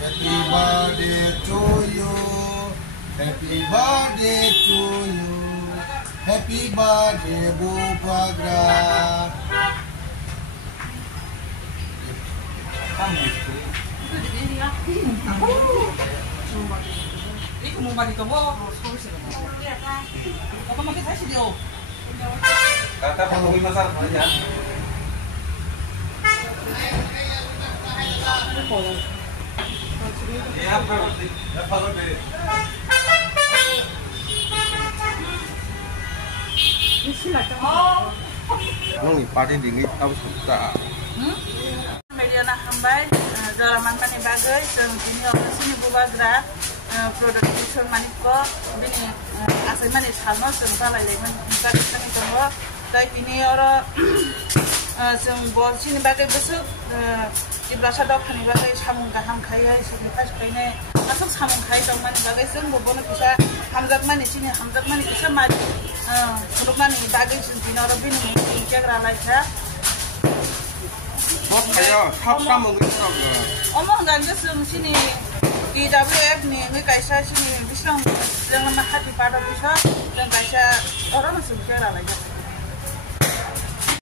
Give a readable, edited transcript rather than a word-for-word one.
Happy birthday to you. Happy birthday to you. Happy birthday Bupagra. 이거 뭐 많이 더 뭐? 서울시로. 잠깐만 다시 줘. Kata Pak Masak aja. Ya, Pak. Nong party dingin tahu suka. Media nak hambai dalam makan yang bagus, sini orang sini Bupagra production maniko, ini asal mana sama semua lagi mana kita ni semua, tapi ini orang semua sini bagai besok di belakang dok ni bagai samung kaham kaya, sekitar kaya masuk samung kaya dok mana bagai semua boleh bisa hamzat mana sini hamzat mana bisa maju, sebab mana bagai sini orang bini mungkin jaga lagi. Kayak hapsa mungkin tak. Omong dan jesum sini di WF ni, mereka isa sini bisa jangan mahal di pada bisa dan bisa orang masuk jalan lagi.